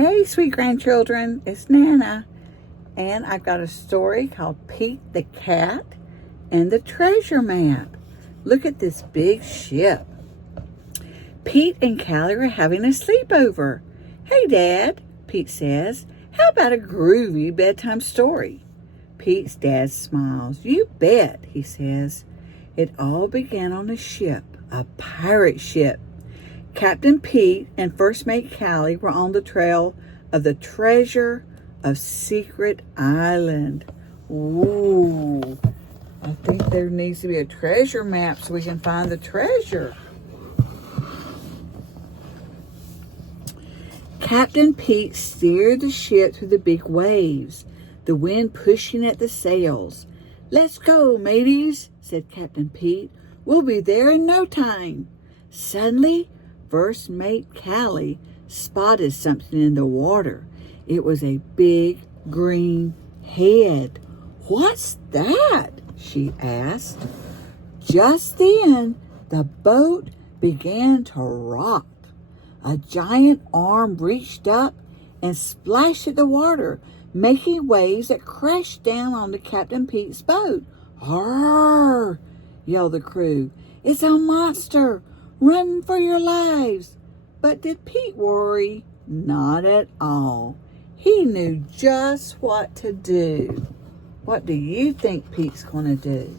Hey, sweet grandchildren, it's Nana, and I've got a story called Pete the Cat and the Treasure Map. Look at this big ship. Pete and Callie are having a sleepover. Hey, Dad, Pete says, how about a groovy bedtime story? Pete's dad smiles. You bet, he says. It all began on a ship, a pirate ship. Captain Pete and First Mate Callie were on the trail of the treasure of Secret Island. Ooh, I think there needs to be a treasure map so we can find the treasure. Captain Pete steered the ship through the big waves, the wind pushing at the sails. Let's go, mateys, said Captain Pete. We'll be there in no time. Suddenly, First Mate Callie spotted something in the water. It was a big green head. What's that? She asked. Just then, the boat began to rock. A giant arm reached up and splashed at the water, making waves that crashed down onto Captain Pete's boat. Arr! Yelled the crew. It's a monster! Run for your lives! But did Pete worry? Not at all. He knew just what to do. What do you think Pete's going to do?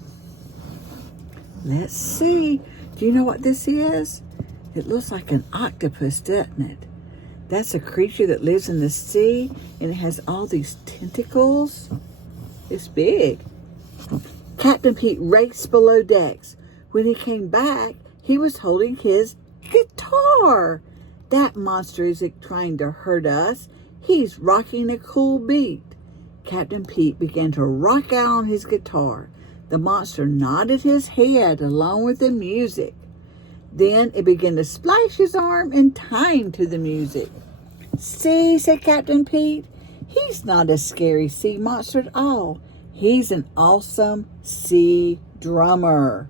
Let's see. Do you know what this is? It looks like an octopus, doesn't it? That's a creature that lives in the sea, and it has all these tentacles. It's big. Captain Pete raced below decks. When he came back, he was holding his guitar. That monster isn't trying to hurt us. He's rocking a cool beat. Captain Pete began to rock out on his guitar. The monster nodded his head along with the music. Then it began to splash his arm in time to the music. See, said Captain Pete, he's not a scary sea monster at all. He's an awesome sea drummer.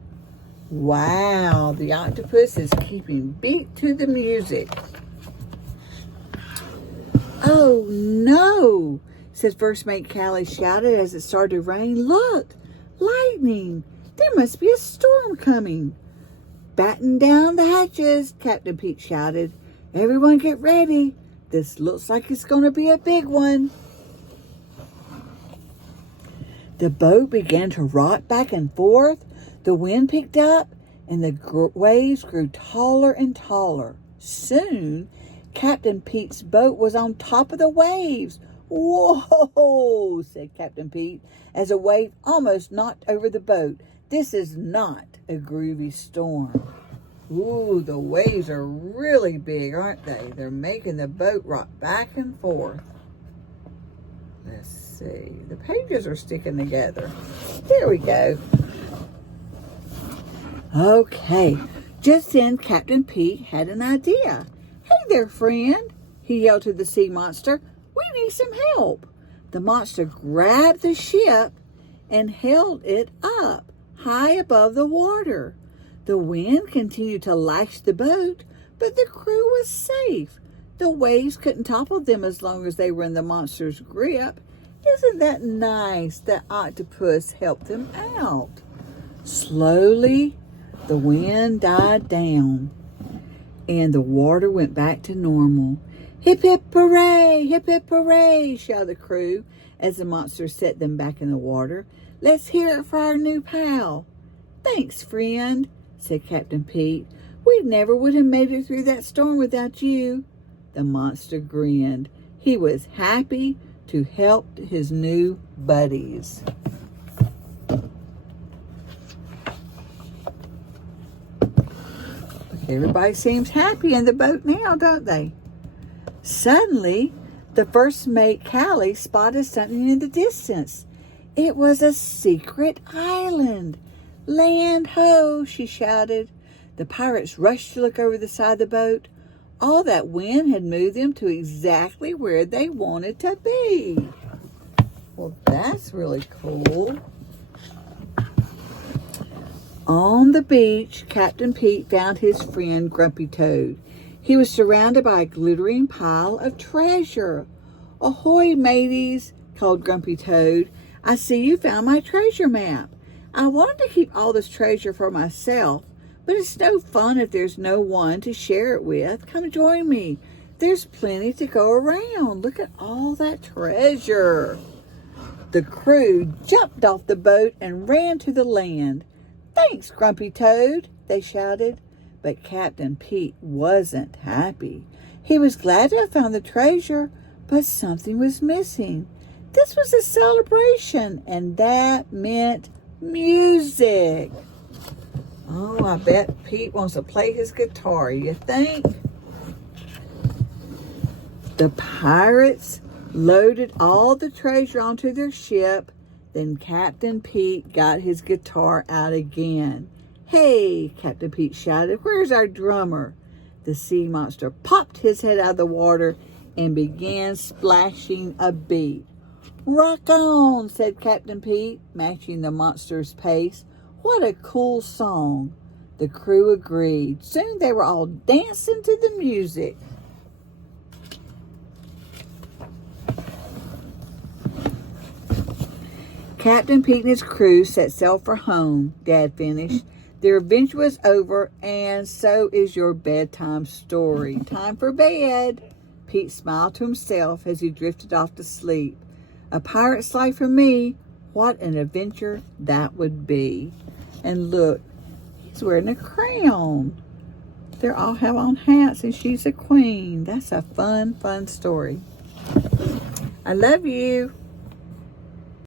Wow, the octopus is keeping beat to the music. Oh no, said First Mate Callie, shouted as it started to rain. Look, lightning! There must be a storm coming. Batten down the hatches, Captain Pete shouted. Everyone get ready. This looks like it's going to be a big one. The boat began to rock back and forth. The wind picked up, and the waves grew taller and taller. Soon, Captain Pete's boat was on top of the waves. Whoa, said Captain Pete, as a wave almost knocked over the boat. This is not a groovy storm. Ooh, the waves are really big, aren't they? They're making the boat rock back and forth. Let's see. The pages are sticking together. There we go. Okay. Just then, Captain Pete had an idea. Hey there, friend, he yelled to the sea monster. We need some help. The monster grabbed the ship and held it up high above the water. The wind continued to lash the boat, but the crew was safe. The waves couldn't topple them as long as they were in the monster's grip. Isn't that nice that octopus helped them out? Slowly, the wind died down, and the water went back to normal. Hip, hip, hooray! Hip, hip, hooray! Shouted the crew as the monster set them back in the water. Let's hear it for our new pal. Thanks, friend, said Captain Pete. We never would have made it through that storm without you. The monster grinned. He was happy to help his new buddies. Everybody seems happy in the boat now, don't they? Suddenly, the First Mate Callie spotted something in the distance. It was a secret island. Land ho, she shouted. The pirates rushed to look over the side of the boat. All that wind had moved them to exactly where they wanted to be. Well, that's really cool. On the beach, Captain Pete found his friend Grumpy Toad. He was surrounded by a glittering pile of treasure. "Ahoy, mateys," called Grumpy Toad. "I see you found my treasure map. I wanted to keep all this treasure for myself, but it's no fun if there's no one to share it with. Come join me. There's plenty to go around. Look at all that treasure." The crew jumped off the boat and ran to the land. "Thanks, Grumpy Toad," they shouted. But Captain Pete wasn't happy. He was glad to have found the treasure, but something was missing. This was a celebration, and that meant music. Oh, I bet Pete wants to play his guitar, you think? The pirates loaded all the treasure onto their ship. Then Captain Pete got his guitar out again. "Hey," Captain Pete shouted, "where's our drummer?" The sea monster popped his head out of the water and began splashing a beat. "Rock on," said Captain Pete, matching the monster's pace. "What a cool song." The crew agreed. Soon they were all dancing to the music. Captain Pete and his crew set sail for home, Dad finished. Their adventure was over, and so is your bedtime story. Time for bed. Pete smiled to himself as he drifted off to sleep. A pirate's life for me. What an adventure that would be. And look, he's wearing a crown. They all have on hats, and she's a queen. That's a fun, fun story. I love you.